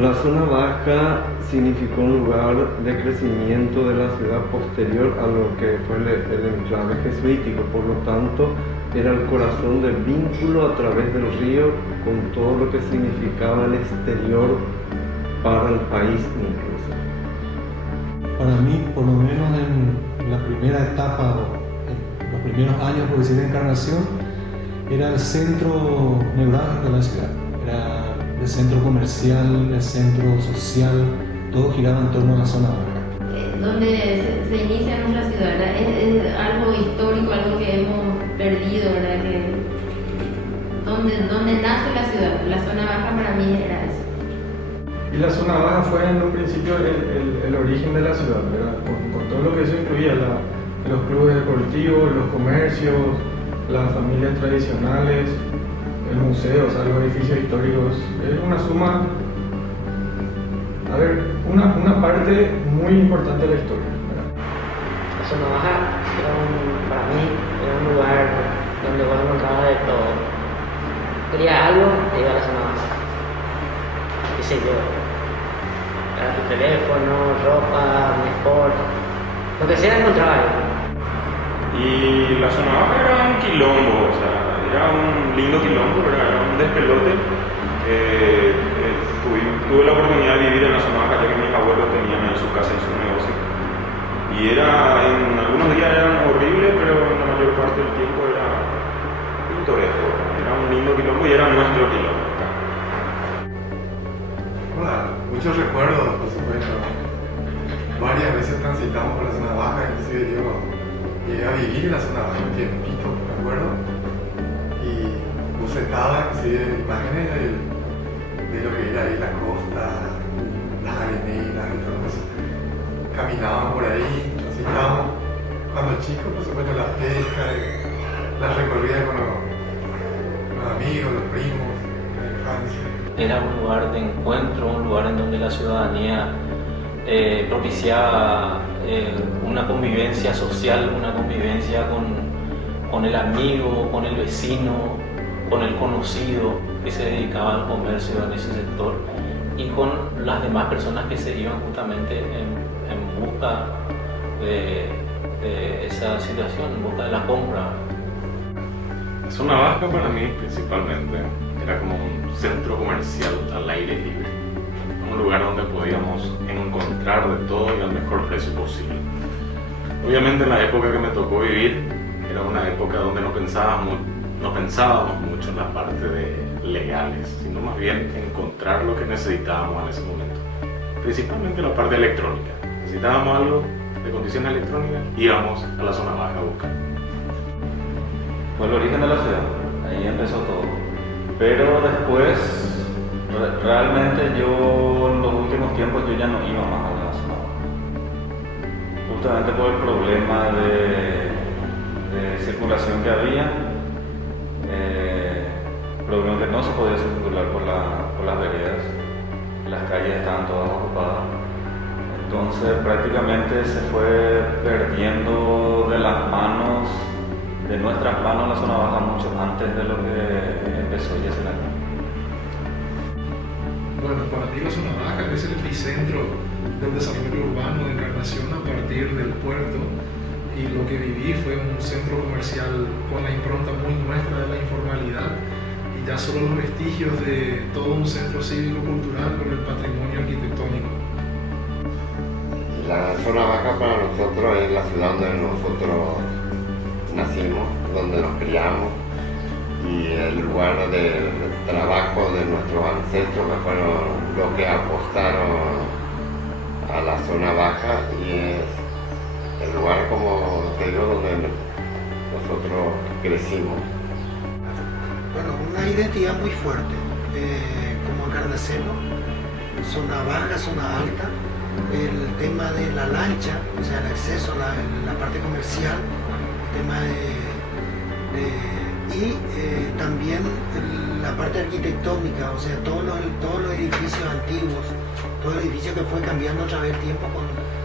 La zona baja significó un lugar de crecimiento de la ciudad posterior a lo que fue el enclave jesuítico, por lo tanto era el corazón del vínculo a través del río con todo lo que significaba el exterior para el país incluso. Para mí, por lo menos en la primera etapa, en los primeros años por decir de Encarnación, era el centro neurálgico de la ciudad. Era el centro comercial, el centro social, todo giraba en torno a la zona baja. Donde se inicia nuestra ciudad, ¿verdad? Es algo histórico, algo que hemos perdido, ¿verdad? Donde nace la ciudad, la zona baja para mí era eso. Y la zona baja fue en un principio el origen de la ciudad, ¿verdad? Con todo lo que eso incluía, los clubes deportivos, los comercios, las familias tradicionales, el museo, o sea, los edificios históricos. Es una suma, una parte muy importante de la historia, ¿verdad? La zona baja para mí era un lugar donde vos encontrabas de todo. Quería algo, te iba a la zona baja. Qué sé yo, para tu teléfono, ropa, un sport, lo que sea encontraba algo. Y la zona baja era un quilombo, o sea, era un lindo quilombo, pero era un despelote. Tuve la oportunidad de vivir en la zona baja ya que mis abuelos tenían en su casa, en su negocio. Y en algunos días eran horribles, pero en la mayor parte del tiempo era pintoresco. Era un lindo quilombo y era nuestro quilombo. Bueno, muchos recuerdos, por supuesto. Varias veces transitamos por la zona baja, inclusive yo llegué a vivir en la zona baja un tiempito, me acuerdo. Y bucetaba, inclusive imágenes de lo que era ahí la costa, las areneras y todo eso. Caminábamos por ahí, transitábamos. Cuando chicos, por supuesto, la pesca, las recorridas con los amigos, los primos, la infancia. Era un lugar de encuentro, un lugar en donde la ciudadanía propiciaba una convivencia social, una convivencia con el amigo, con el vecino, con el conocido que se dedicaba al comercio en ese sector y con las demás personas que se iban justamente en busca de esa situación, en busca de la compra. La zona baja para mí principalmente era como un centro comercial al aire libre, un lugar donde podíamos encontrar de todo y al mejor precio posible. Obviamente en la época que me tocó vivir era una época donde no pensábamos mucho en la parte de legales, sino más bien encontrar lo que necesitábamos en ese momento, principalmente la parte electrónica. Necesitábamos algo de condiciones electrónicas, íbamos a la zona baja a buscar. Fue el origen de la ciudad, ahí empezó todo. Pero después, realmente yo en los últimos tiempos yo ya no iba más a la zona baja. Justamente por el problema de circulación que había, problema que no se podía circular por las veredas, las calles estaban todas ocupadas. Entonces prácticamente se fue perdiendo de nuestras manos la zona baja mucho antes de lo que empezó Yesenaki. Bueno, para mí la zona baja es el epicentro del desarrollo urbano de Encarnación a partir del puerto, y lo que viví fue un centro comercial con la impronta muy nuestra de la informalidad y ya solo los vestigios de todo un centro cívico-cultural con el patrimonio arquitectónico. La zona baja para nosotros es la ciudad donde nosotros nacimos, donde nos criamos, y el lugar de trabajo de nuestros ancestros, que fueron los que apostaron a la zona baja, y es el lugar, como te digo, donde nosotros crecimos. Bueno, una identidad muy fuerte, como encarnaceno, zona baja, zona alta, el tema de la lancha, o sea, el acceso a la parte comercial, el tema también la parte arquitectónica, o sea, todos los edificios antiguos, todo el edificio que fue cambiando a través del tiempo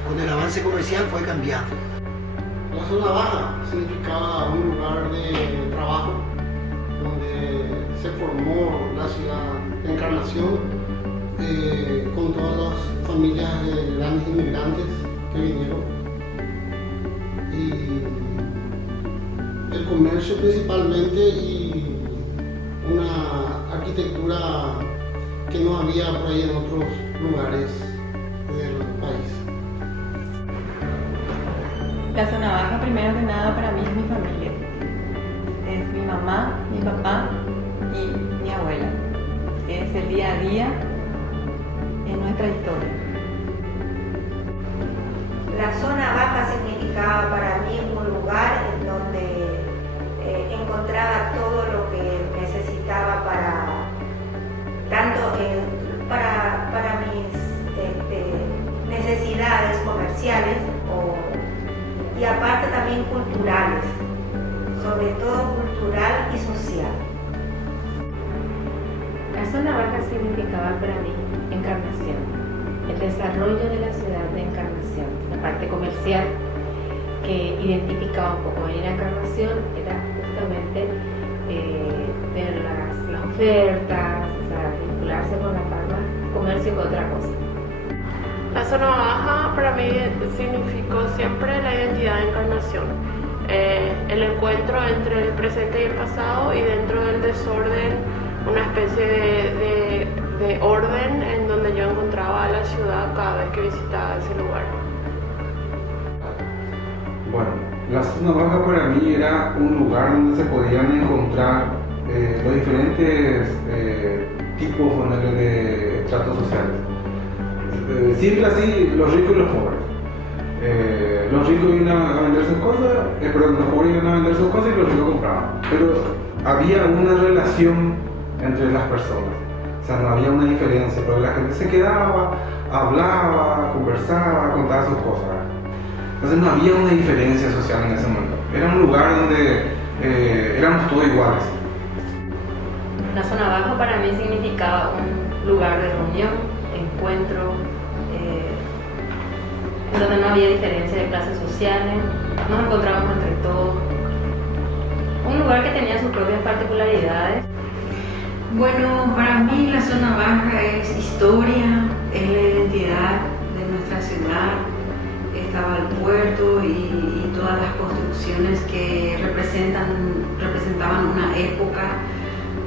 con el avance comercial fue cambiando. La zona baja significaba un lugar de trabajo donde se formó la ciudad de Encarnación con todas las familias de grandes inmigrantes que vinieron. Y el comercio principalmente y una arquitectura que no había por ahí en otros lugares del país. La zona baja, primero que nada, para mí es mi familia. Es mi mamá, mi papá y mi abuela. Es el día a día en nuestra historia. La zona baja significaba para mí un lugar en donde encontraba todo lo que necesitaba para mis necesidades comerciales y aparte también culturales, sobre todo cultural y social. La zona baja significaba para mí Encarnación, el desarrollo de la ciudad de Encarnación, la parte comercial que identificaba un poco en la Encarnación era justamente ver las ofertas, o sea, vincularse con la palma, comercio y otra cosa. La zona baja para mí significó siempre la identidad de Encarnación, el encuentro entre el presente y el pasado, y dentro del desorden una especie de orden en donde yo encontraba la ciudad cada vez que visitaba ese lugar. Bueno, la zona baja para mí era un lugar donde se podían encontrar los diferentes tipos de estratos sociales. Decirle así, los ricos y los pobres. Los ricos iban a vender sus cosas, perdón, los pobres iban a vender sus cosas y los ricos compraban. Pero había una relación entre las personas, o sea, no había una diferencia, pero la gente se quedaba, hablaba, conversaba, contaba sus cosas. Entonces no había una diferencia social en ese momento. Era un lugar donde éramos todos iguales. La zona baja para mí significaba un lugar de reunión, encuentro, en donde no había diferencia de clases sociales, nos encontrábamos entre todos. Un lugar que tenía sus propias particularidades. Bueno, para mí la zona baja es historia, es la identidad de nuestra ciudad. Estaba el puerto y todas las construcciones que representaban una época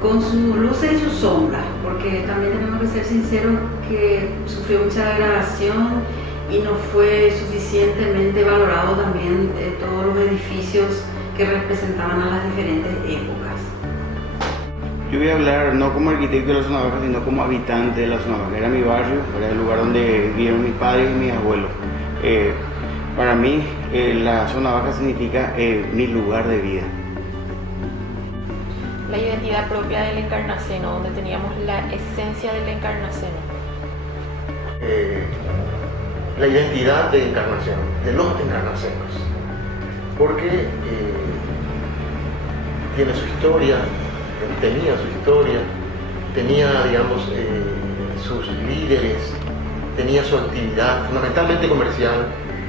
con sus luces y sus sombras, porque también tenemos que ser sinceros que sufrió mucha degradación y no fue suficientemente valorado también todos los edificios que representaban a las diferentes épocas. Yo voy a hablar no como arquitecto de la zona baja, sino como habitante de la zona baja. Era mi barrio, era el lugar donde vivieron mis padres y mis abuelos. Para mí, la zona baja significa mi lugar de vida. La identidad propia del encarnaceno, donde teníamos la esencia del encarnaceno. La identidad de Encarnación, de los encarnacenos, porque tiene su historia, tenía su historia, tenía, digamos, sus líderes, tenía su actividad fundamentalmente comercial,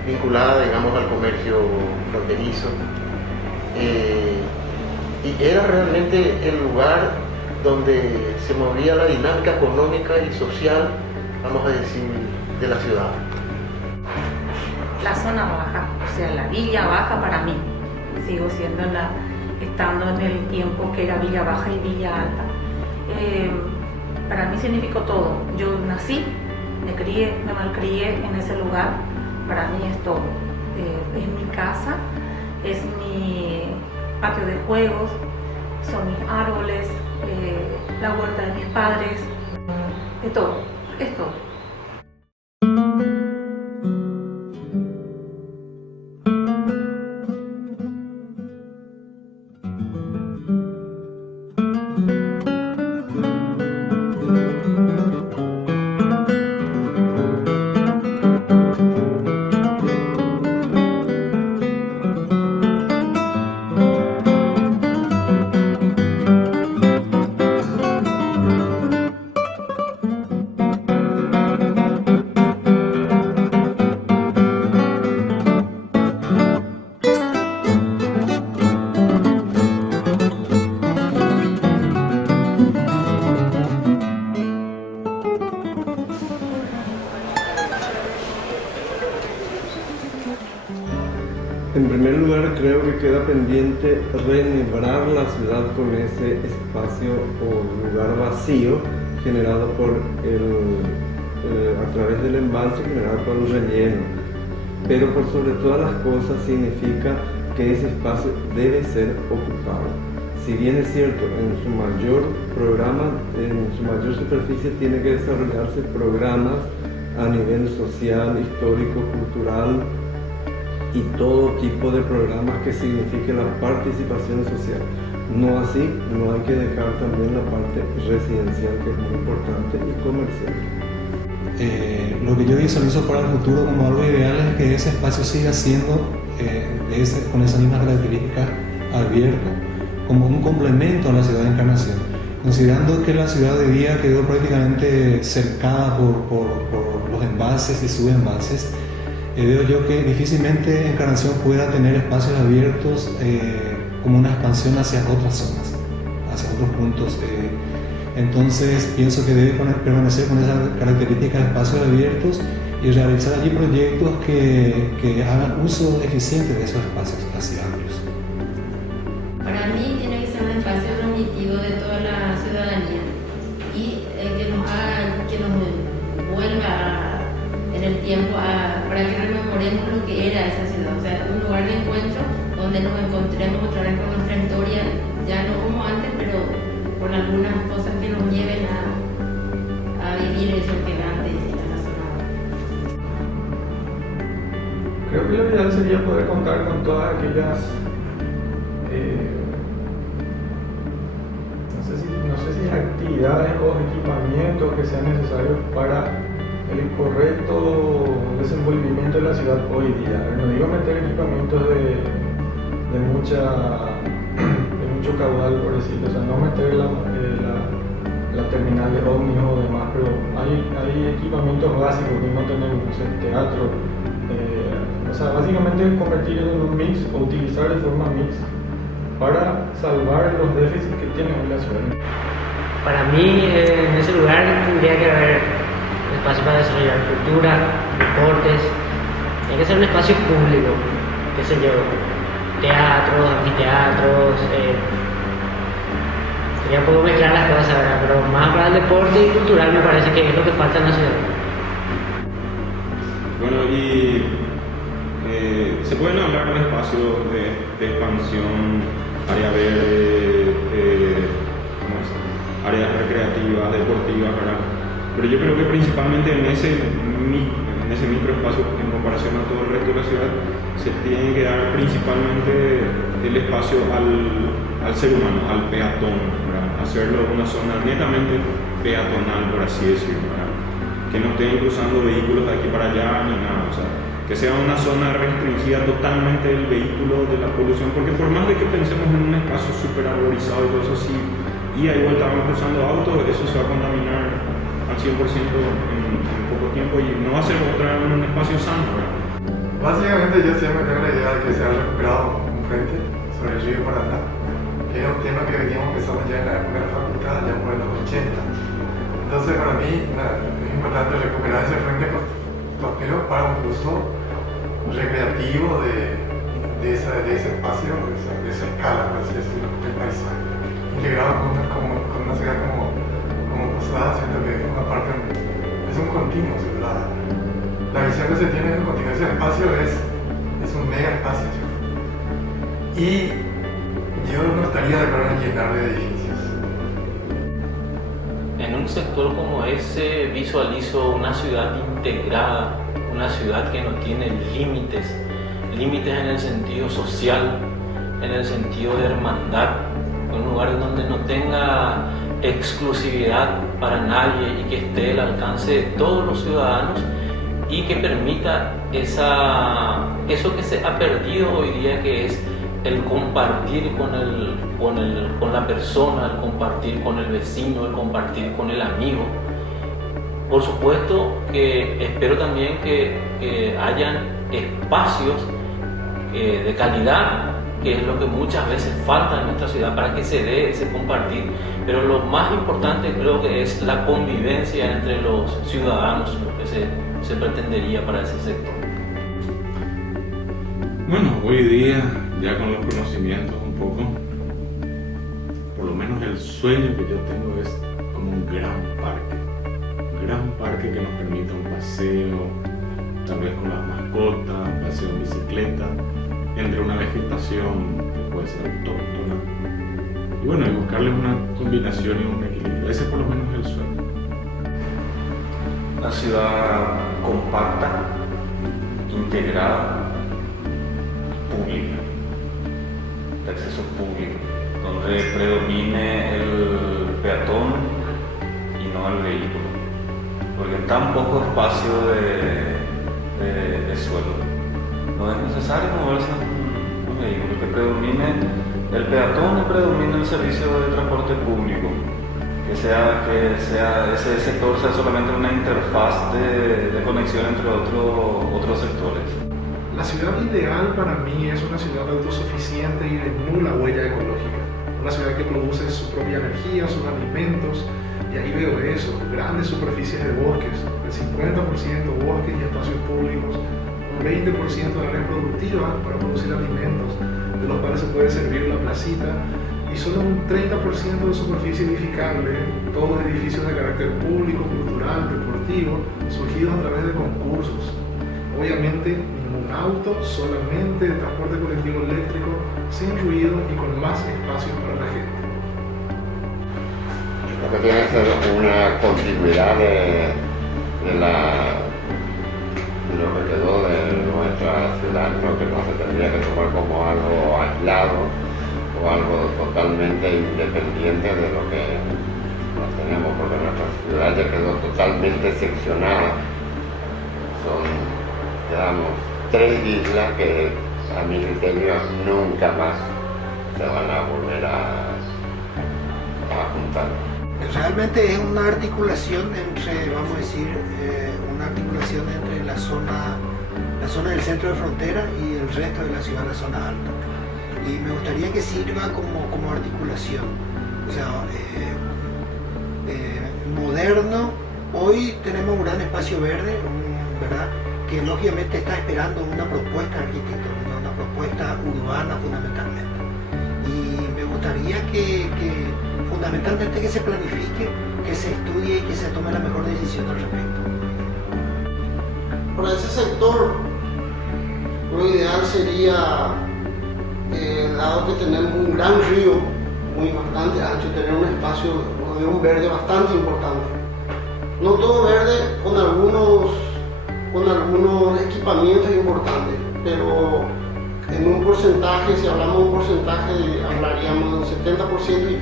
vinculada, digamos, al comercio fronterizo, y era realmente el lugar donde se movía la dinámica económica y social, vamos a decir, de la ciudad. La zona baja, o sea, la Villa Baja para mí, sigo siendo estando en el tiempo que era Villa Baja y Villa Alta. Para mí significó todo. Yo nací, me crié, me malcrié en ese lugar. Para mí es todo. Es mi casa, es mi patio de juegos, son mis árboles, la huerta de mis padres, es todo, es todo. En primer lugar, creo que queda pendiente reenhebrar la ciudad con ese espacio o lugar vacío generado por a través del embalse, generado por el relleno. Pero por sobre todas las cosas significa que ese espacio debe ser ocupado. Si bien es cierto, en su mayor superficie tiene que desarrollarse programas a nivel social, histórico, cultural y todo tipo de programas que signifiquen la participación social. No así, no hay que dejar también la parte residencial, que es muy importante, y comercial. Lo que yo visualizo para el futuro como algo ideal es que ese espacio siga siendo con esas mismas características abierto, como un complemento a la ciudad de Encarnación, considerando que la ciudad de día quedó prácticamente cercada por los embalses y subembalses. Veo yo que difícilmente Encarnación pueda tener espacios abiertos como una expansión hacia otras zonas, hacia otros puntos. Entonces pienso que debe permanecer con esas características de espacios abiertos y realizar allí proyectos que hagan uso eficiente de esos espacios así amplios. Para mí tiene que ser un espacio transmitivo de toda la ciudadanía y que nos vuelva en el tiempo para que rememoremos lo que era esa ciudad, o sea, un lugar de encuentro donde nos encontremos otra vez con nuestra historia, ya no como antes, pero con algunas cosas que nos lleven a vivir eso que antes era la zona. Creo que lo ideal sería poder contar con todas aquellas no sé si actividades o equipamientos que sean necesarios para el correcto desenvolvimiento de la ciudad hoy día. No digo meter equipamientos de mucho caudal, por decirlo, o sea, no meter la terminal de ómnibus o demás, pero hay equipamientos básicos que no tenemos, o sea, teatro, o sea, básicamente convertir en un mix o utilizar de forma mix para salvar los déficits que tiene hoy la ciudad. Para mí, en ese lugar tendría que haber espacio para desarrollar cultura, deportes, tiene que ser un espacio público, qué sé yo, teatros, anfiteatros, sería un poco mezclar las cosas, ¿verdad? Pero más para el deporte y cultural me parece que es lo que falta en la ciudad. Bueno, y se pueden hablar de espacios de expansión, área verde, áreas recreativas, deportivas, ¿verdad? Pero yo creo que principalmente en ese microespacio, en comparación a todo el resto de la ciudad, se tiene que dar principalmente el espacio al ser humano, al peatón, ¿verdad? Hacerlo una zona netamente peatonal, por así decirlo, ¿verdad? Que no estén cruzando vehículos de aquí para allá ni nada, o sea, que sea una zona restringida totalmente del vehículo, de la polución, porque por más de que pensemos en un espacio súper arborizado y todo eso, si ida y vuelta van cruzando autos, eso se va a contaminar al 100% en poco tiempo y no va a ser un espacio sano, ¿verdad? Básicamente yo siempre tengo la idea de que se ha recuperado un frente sobre el río Paraná, que era un tema que veníamos empezando ya en la época de la facultad, ya por los 80. Entonces para mí es importante recuperar ese frente costero para un uso recreativo de ese espacio, de esa escala, por así decirlo, del paisaje, integrado con una ciudad como Posada, siento que forma parte, es un continuo, la visión que se tiene es un continuo, ese espacio es un mega espacio, ¿sí? Y yo no estaría de acuerdo en llenar de edificios. En un sector como ese visualizo una ciudad integrada, una ciudad que no tiene límites en el sentido social, en el sentido de hermandad, un lugar donde no tenga exclusividad para nadie y que esté al alcance de todos los ciudadanos y que permita eso que se ha perdido hoy día, que es el compartir con la persona, el compartir con el vecino, el compartir con el amigo. Por supuesto que espero también que hayan espacios de calidad, que es lo que muchas veces falta en nuestra ciudad para que se dé ese compartir, pero lo más importante creo que es la convivencia entre los ciudadanos, lo que se pretendería para ese sector. Bueno, hoy día, ya con los conocimientos un poco, por lo menos el sueño que yo tengo es como un gran parque que nos permita un paseo, tal vez con las mascotas, un paseo en bicicleta, entre una vegetación que puede ser autóctona. Y bueno, y buscarle una combinación y un equilibrio. Ese por lo menos es el sueño. Una ciudad compacta, integrada, pública, de acceso público, donde predomine el peatón y no el vehículo, porque en tan poco espacio de suelo no es necesario moverse en un vehículo, que predomine el peatón y predomine el servicio de transporte público, que ese sector sea solamente una interfaz de conexión entre otros sectores. La ciudad ideal para mí es una ciudad autosuficiente y de nula huella ecológica. Una ciudad que produce su propia energía, sus alimentos, y ahí veo eso, grandes superficies de bosques, el 50% bosques y espacios públicos, un 20% de áreas productivas para producir alimentos, de los cuales se puede servir la placita, y solo un 30% de superficie edificable, todos edificios de carácter público, cultural, deportivo, surgidos a través de concursos. Obviamente, ningún auto, solamente transporte colectivo eléctrico, sin ruido y con más espacios para la gente. Lo que tiene que ser una continuidad de lo que quedó de nuestra ciudad, ¿no? Que no se tendría que tomar como algo aislado o algo totalmente independiente de lo que nos tenemos, porque nuestra ciudad ya quedó totalmente seccionada. Quedamos 3 islas que a mi criterio nunca más se van a volver a juntar. Realmente es una articulación entre, vamos a decir, la zona del centro de frontera y el resto de la ciudad, la zona alta. Y me gustaría que sirva como articulación. O sea, moderno, hoy tenemos un gran espacio verde, ¿verdad? Que lógicamente está esperando una propuesta arquitectónica, una propuesta urbana fundamentalmente. Y me gustaría que fundamentalmente que se planifique, que se estudie y que se tome la mejor decisión al respecto. Para ese sector, lo ideal sería, dado que tenemos un gran río, bastante ancho, tener un espacio de un verde bastante importante. No todo verde, con algunos equipamientos importantes, pero en un porcentaje, si hablamos de un porcentaje, hablaríamos de un 70% y 30%.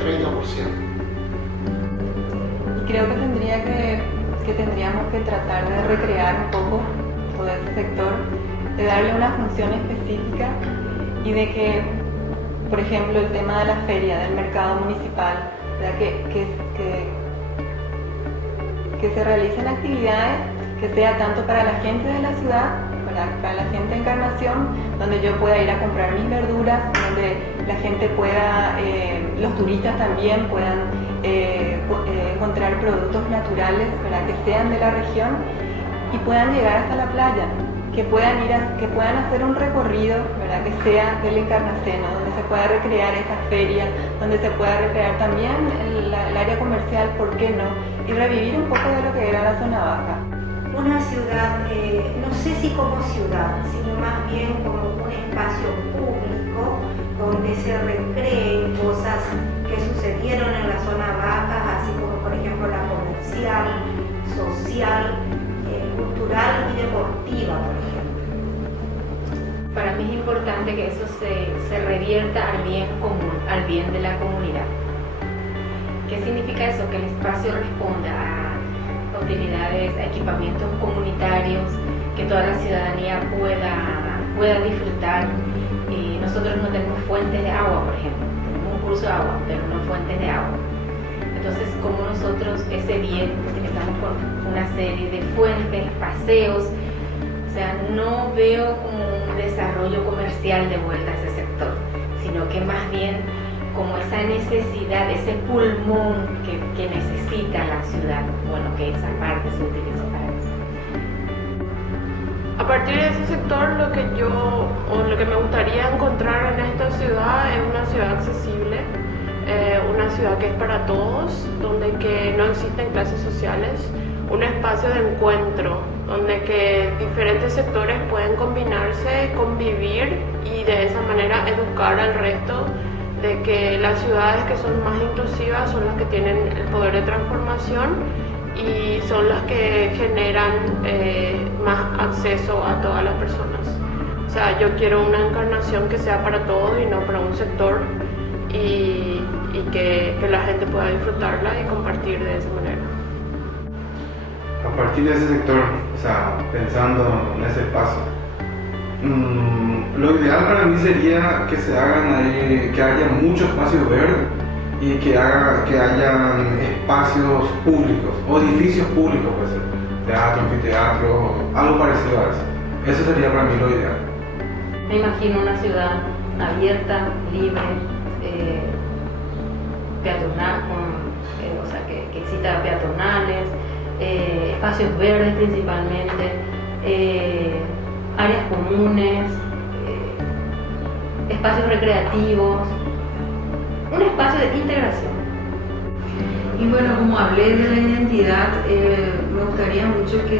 Y creo que tendríamos que tratar de recrear un poco todo ese sector, de darle una función específica y de que, por ejemplo, el tema de la feria, del mercado municipal, ¿verdad? Que se realicen actividades que sea tanto para la gente de la ciudad, para la gente de Encarnación, donde yo pueda ir a comprar mis verduras, donde la gente pueda, los turistas también puedan encontrar productos naturales para que sean de la región y puedan llegar hasta la playa, que puedan hacer un recorrido, ¿verdad? Que sea del Encarnaceno, donde se pueda recrear esa feria, donde se pueda recrear también el área comercial, ¿por qué no? Y revivir un poco de lo que era la zona baja. Una ciudad, no sé si como ciudad, sino más bien como un espacio público donde se recreen cosas que sucedieron en la zona baja, así como por ejemplo la comercial, social, cultural y deportiva, por ejemplo. Para mí es importante que eso se revierta al bien común, al bien de la comunidad. ¿Qué significa eso? Que el espacio responda a utilidades, a equipamientos comunitarios, que toda la ciudadanía pueda disfrutar. Nosotros no tenemos fuentes de agua, por ejemplo, tenemos un curso de agua, pero no fuentes de agua. Entonces, como nosotros ese bien utilizamos con una serie de fuentes, paseos, o sea, no veo como un desarrollo comercial de vuelta a ese sector, sino que más bien como esa necesidad, ese pulmón que necesita la ciudad, bueno, que esa parte se utiliza para eso. a partir de ese sector lo que me gustaría encontrar en esta ciudad es una ciudad accesible, una ciudad que es para todos, donde que no existen clases sociales, un espacio de encuentro, donde que diferentes sectores pueden combinarse, convivir y de esa manera educar al resto de que las ciudades que son más inclusivas son las que tienen el poder de transformación y son las que generan más acceso a todas las personas. O sea, yo quiero una Encarnación que sea para todos y no para un sector y que la gente pueda disfrutarla y compartir de esa manera. A partir de ese sector, o sea, pensando en ese espacio, lo ideal para mí sería que se hagan ahí, que haya mucho espacio verde y que hayan espacios públicos o edificios públicos, puede ser teatro, anfiteatro, algo parecido a eso. Eso sería para mí lo ideal. Me imagino una ciudad abierta, libre, peatonal, o sea, que exista peatonales, espacios verdes principalmente, áreas comunes, espacios recreativos, un espacio de integración. Y bueno, como hablé de la identidad, me gustaría mucho que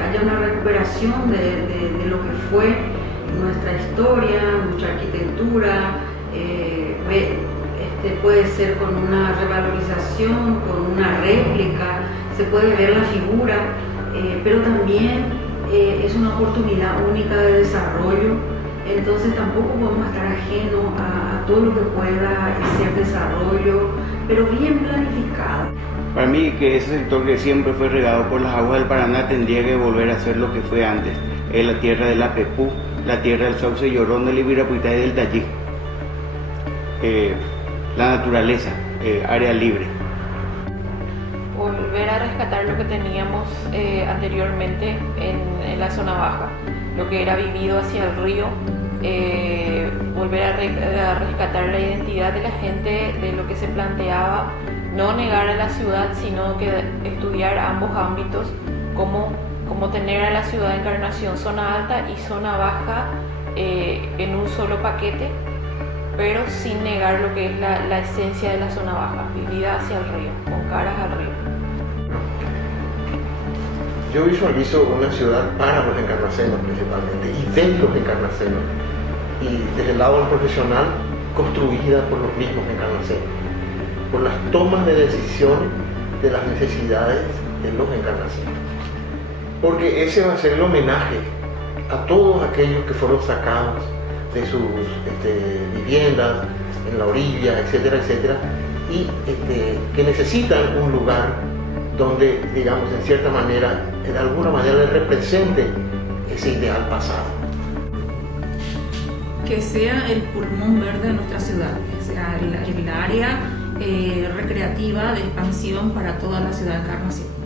haya una recuperación de lo que fue nuestra historia, nuestra arquitectura. Puede ser con una revalorización, con una réplica, se puede ver la figura, pero también es una oportunidad única de desarrollo, entonces tampoco podemos estar ajenos a todo lo que pueda ser desarrollo, pero bien planificado. Para mí, que ese sector que siempre fue regado por las aguas del Paraná tendría que volver a ser lo que fue antes, es la tierra de la Pepú, la tierra del Sauce Llorón, del Ibirapitá y del Tayí. La naturaleza, área libre. Volver a rescatar lo que teníamos anteriormente en la zona baja, lo que era vivido hacia el río, volver a rescatar la identidad de la gente, de lo que se planteaba, no negar a la ciudad, sino que estudiar ambos ámbitos, como tener a la ciudad de Encarnación zona alta y zona baja en un solo paquete, pero sin negar lo que es la esencia de la zona baja, vivida hacia el río, con caras al río. Yo visualizo una ciudad para los encarnacenos principalmente, y de los encarnacenos, y desde el lado profesional, construida por los mismos encarnacenos, por las tomas de decisiones de las necesidades de los encarnacenos. Porque ese va a ser el homenaje a todos aquellos que fueron sacados de sus viviendas en la orilla, etcétera, etcétera, y que necesitan un lugar donde, digamos, en cierta manera, de alguna manera les represente ese ideal pasado. Que sea el pulmón verde de nuestra ciudad, que sea el área recreativa de expansión para toda la ciudad de Encarnación.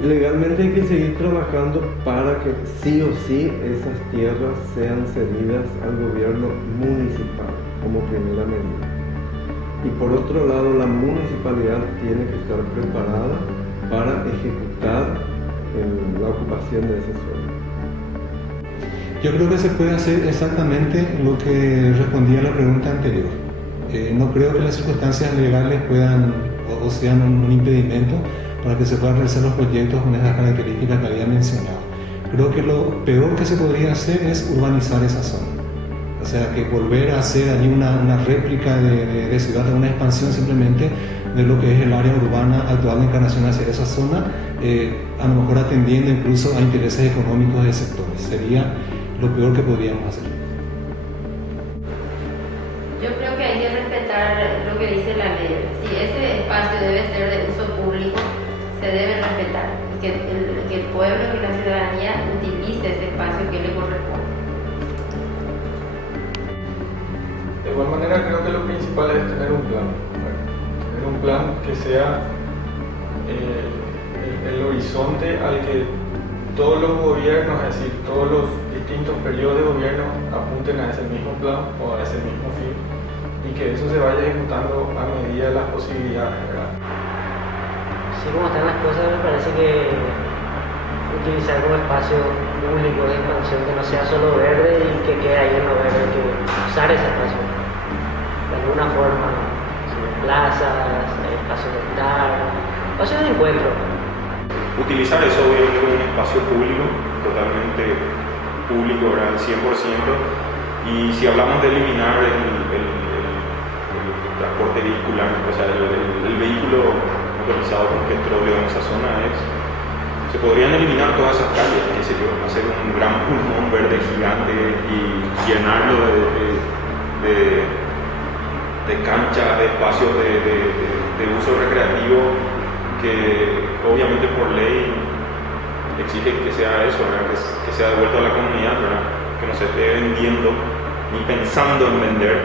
Legalmente hay que seguir trabajando para que sí o sí esas tierras sean cedidas al gobierno municipal como primera medida. Y por otro lado, la municipalidad tiene que estar preparada para ejecutar la ocupación de ese suelo. Yo creo que se puede hacer exactamente lo que respondía a la pregunta anterior. No creo que las circunstancias legales puedan o sean un impedimento para que se puedan realizar los proyectos con esas características que había mencionado. Creo que lo peor que se podría hacer es urbanizar esa zona. O sea, que volver a hacer allí una réplica de ciudad, una expansión simplemente de lo que es el área urbana actual de Encarnación hacia esa zona, a lo mejor atendiendo incluso a intereses económicos de sectores. Sería lo peor que podríamos hacer. Yo creo que hay que respetar lo que dice la ley. Si ese espacio debe ser de uso público, se debe respetar. Que el pueblo y la ciudadanía utilice ese espacio que le corresponde. De igual manera, creo que lo principal es tener un plan. Tener un plan que sea el horizonte al que todos los gobiernos, es decir, todos los distintos periodos de gobierno apunten a ese mismo plan o a ese mismo fin, y que eso se vaya ejecutando a medida de las posibilidades, ¿verdad? Así como están las cosas, me parece que utilizar como espacio público de expansión que no sea solo verde y que quede ahí en lo verde, que usar ese espacio de alguna forma, plazas, espacios de estar, espacios de encuentro. Utilizar eso obviamente como un espacio público, totalmente público, ¿verdad? Al 100%. Y si hablamos de eliminar el transporte vehicular, o sea, el vehículo motorizado con petróleo en esa zona, se podrían eliminar todas esas calles, qué sé yo, hacer un gran pulmón verde gigante y llenarlo de canchas, de espacios de uso recreativo, que obviamente por ley exige que sea eso, ¿verdad? Que sea devuelto a la comunidad, ¿verdad? Que no se esté vendiendo ni pensando en vender,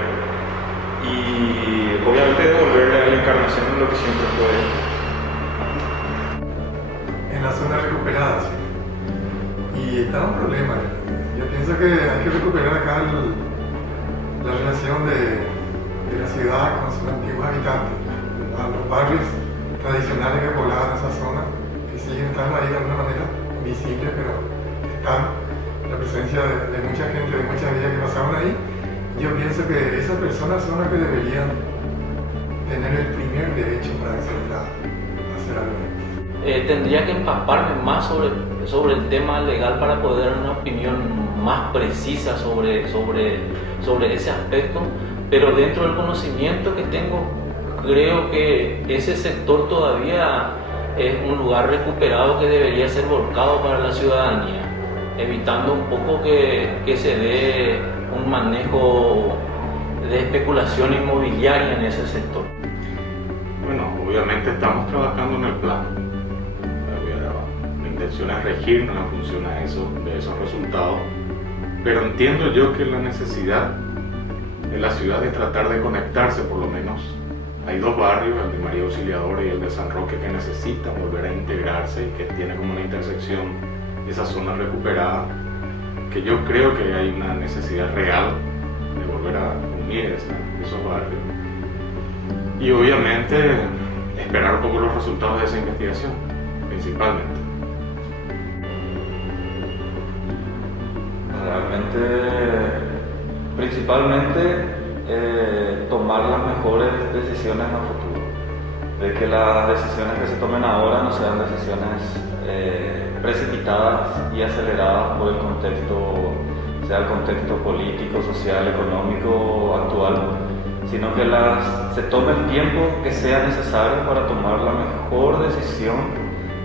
y obviamente devolverle a la Encarnación lo que siempre fue. En la zona recuperada, sí. Y está un problema. Yo pienso que hay que recuperar acá la relación de la ciudad con sus antiguos habitantes, a los barrios tradicionales que poblaban esa zona, que siguen estando ahí de alguna manera visibles, pero están la presencia de mucha gente, de muchas vidas que pasaban ahí. Yo pienso que esas personas son las que deberían tener el primer derecho para acceder a hacer algo. Tendría que empaparme más sobre el tema legal para poder dar una opinión más precisa sobre ese aspecto, pero dentro del conocimiento que tengo, creo que ese sector todavía es un lugar recuperado que debería ser volcado para la ciudadanía, evitando un poco que se dé un manejo de especulación inmobiliaria en ese sector. Bueno, obviamente estamos trabajando en el plan. La intención es regirnos en función de esos resultados, pero entiendo yo que la necesidad en la ciudad es tratar de conectarse por lo menos. Hay dos barrios, el de María Auxiliadora y el de San Roque, que necesitan volver a integrarse y que tiene como una intersección esa zona recuperada, que yo creo que hay una necesidad real de volver a unir esos barrios. Y obviamente esperar un poco los resultados de esa investigación, principalmente. Principalmente tomar las mejores decisiones a futuro, de que las decisiones que se tomen ahora no sean decisiones precipitadas y aceleradas por el contexto, sea el contexto político, social, económico actual, sino que se tome el tiempo que sea necesario para tomar la mejor decisión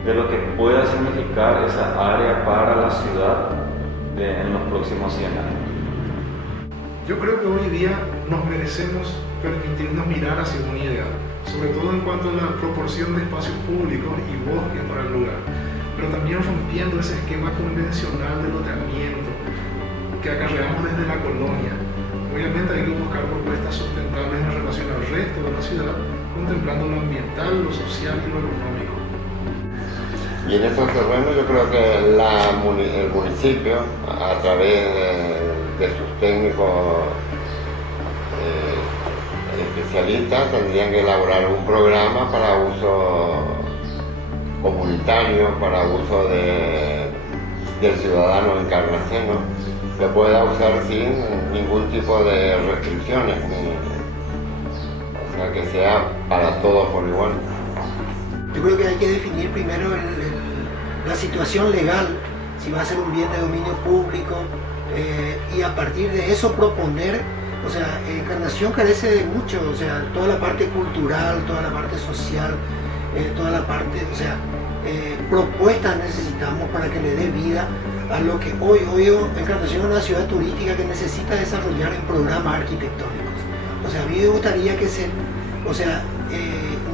de lo que pueda significar esa área para la ciudad en los próximos 100 años. Yo creo que hoy día nos merecemos permitirnos mirar hacia un ideal, sobre todo en cuanto a la proporción de espacios públicos y bosques para el lugar, pero también rompiendo ese esquema convencional de loteamiento que acarreamos desde la colonia. Obviamente hay que buscar propuestas sustentables en relación al resto de la ciudad, contemplando lo ambiental, lo social y lo económico. Y en esos terrenos yo creo que el municipio, a través de sus técnicos especialistas, tendrían que elaborar un programa para uso comunitario, para uso del ciudadano encarnaciano, que pueda usar sin ningún tipo de restricciones, o sea, que sea para todos por igual. Yo creo que hay que definir primero la situación legal, si va a ser un bien de dominio público y a partir de eso proponer, o sea, Encarnación carece de mucho, o sea, toda la parte cultural, toda la parte social, toda la parte, o sea, propuestas necesitamos para que le dé vida a lo que hoy Encarnación es una ciudad turística que necesita desarrollar en programas arquitectónicos. O sea, a mí me gustaría que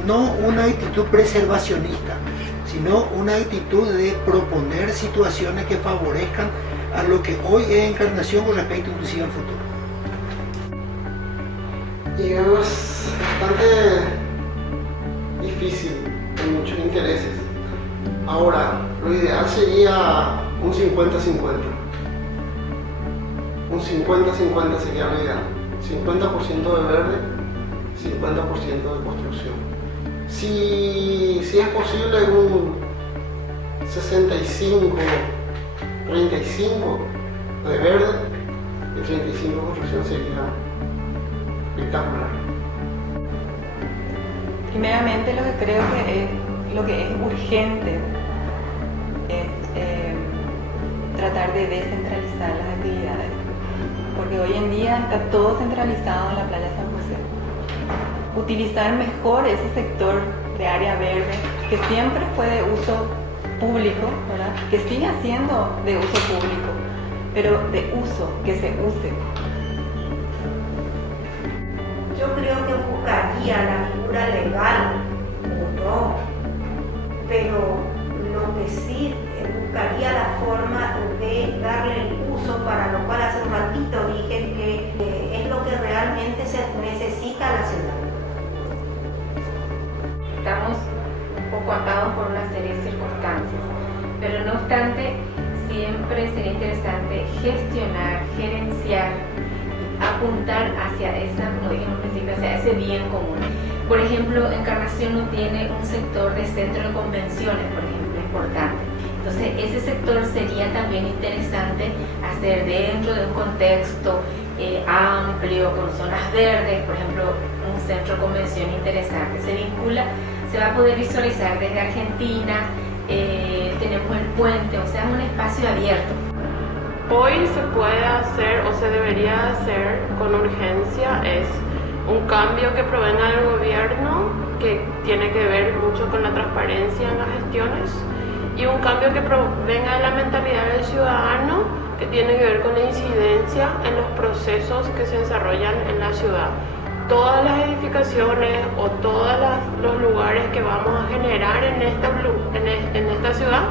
no una actitud preservacionista, sino una actitud de proponer situaciones que favorezcan a lo que hoy es Encarnación con respecto inclusive al futuro. Y es bastante difícil, hay muchos intereses. Ahora, lo ideal sería un 50-50. Un 50-50 sería lo ideal. 50% de verde, 50% de construcción. Si es posible un 65-35 de verde y 35 de construcción sería espectacular. Primeramente lo que creo que es urgente es tratar de descentralizar las actividades, porque hoy en día está todo centralizado en la playa San José. Utilizar mejor ese sector de área verde que siempre fue de uso público, ¿verdad? Que sigue siendo de uso público, pero de uso, que se use. Yo creo que buscaría la figura legal o no, pero lo que sí buscaría la forma de darle el uso para lo cual hace un ratito dije que es lo que realmente se necesita a la ciudad. Estamos un poco atados por una serie de circunstancias, pero no obstante siempre sería interesante gestionar, gerenciar, apuntar hacia ese bien común. Por ejemplo, Encarnación no tiene un sector de centro de convenciones, por ejemplo, importante. Entonces, ese sector sería también interesante hacer dentro de un contexto amplio, con zonas verdes, por ejemplo, un centro de convención interesante. Se va a poder visualizar desde Argentina, tenemos el puente, o sea, es un espacio abierto. Hoy se puede hacer o se debería hacer con urgencia es un cambio que provenga del gobierno, que tiene que ver mucho con la transparencia en las gestiones, y un cambio que provenga de la mentalidad del ciudadano, que tiene que ver con la incidencia en los procesos que se desarrollan en la ciudad. Todas las edificaciones o todos los lugares que vamos a generar en esta ciudad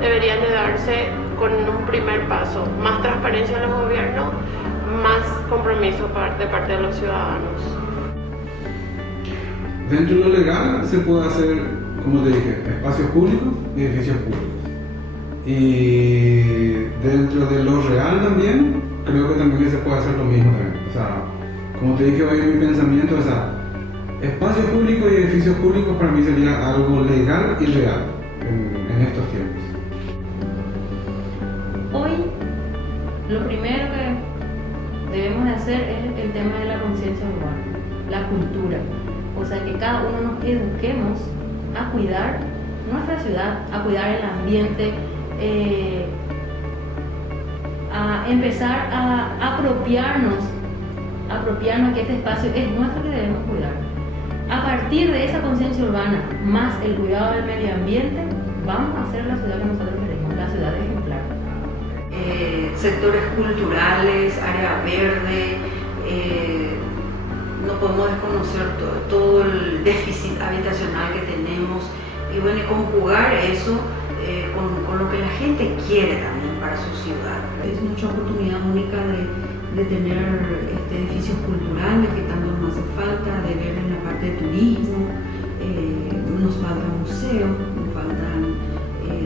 deberían de darse con un primer paso, más transparencia en los gobiernos, más compromiso de parte de los ciudadanos. Dentro de lo legal se puede hacer, como te dije, espacios públicos y edificios públicos. Y dentro de lo real también, creo que también se puede hacer lo mismo también. O sea, como te dije hoy en mi pensamiento, o sea, espacios públicos y edificios públicos para mí sería algo legal y real en estos tiempos. Hoy, lo primero que debemos de hacer es el tema de la conciencia urbana, la cultura. O sea, que cada uno nos eduquemos a cuidar nuestra ciudad, a cuidar el ambiente, a empezar a apropiarnos que este espacio es nuestro, que debemos cuidar. A partir de esa conciencia urbana, más el cuidado del medio ambiente, vamos a hacer la ciudad que nosotros queremos, la ciudad ejemplar. Sectores culturales, área verde, no podemos desconocer todo el déficit habitacional que tenemos, y bueno, conjugar eso con lo que la gente quiere también para su ciudad. Es nuestra oportunidad única de tener edificios culturales que tanto nos hace falta, de ver en la parte de turismo, nos faltan museos, nos faltan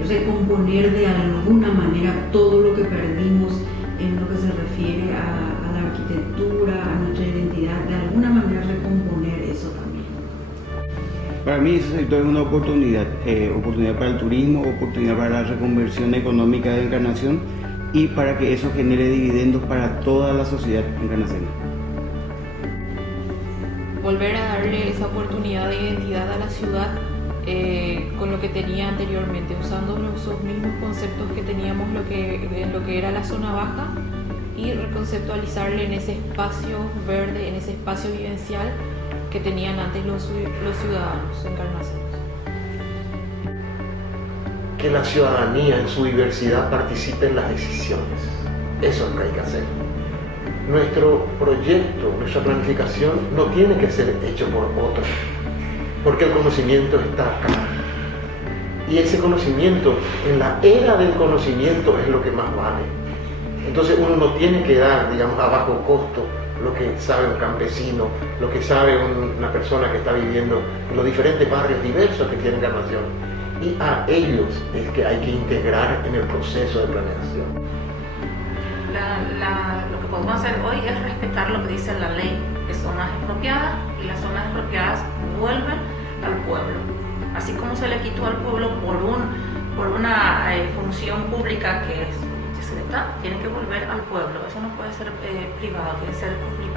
recomponer de alguna manera todo lo que perdimos en lo que se refiere a la arquitectura, a nuestra identidad, de alguna manera recomponer eso también. Para mí ese sector es una oportunidad para el turismo, oportunidad para la reconversión económica de Encarnación y para que eso genere dividendos para toda la sociedad encarnaciana. Volver a darle esa oportunidad de identidad a la ciudad con lo que tenía anteriormente, usando esos mismos conceptos que teníamos en lo que era la zona baja, y reconceptualizarle en ese espacio verde, en ese espacio vivencial que tenían antes los ciudadanos encarnaciones. Que la ciudadanía en su diversidad participe en las decisiones. Eso es lo que hay que hacer. Nuestro proyecto, nuestra planificación no tiene que ser hecho por otros, porque el conocimiento está acá. Y ese conocimiento, en la era del conocimiento, es lo que más vale. Entonces uno no tiene que dar, digamos, a bajo costo lo que sabe un campesino, lo que sabe una persona que está viviendo en los diferentes barrios diversos que tiene Encarnación. Y a ellos es que hay que integrar en el proceso de planeación. Lo que podemos hacer hoy es respetar lo que dice la ley de zonas expropiadas, y las zonas expropiadas vuelven al pueblo. Así como se le quitó al pueblo por una función pública que se le da, tiene que volver al pueblo. Eso no puede ser privado, tiene que ser público.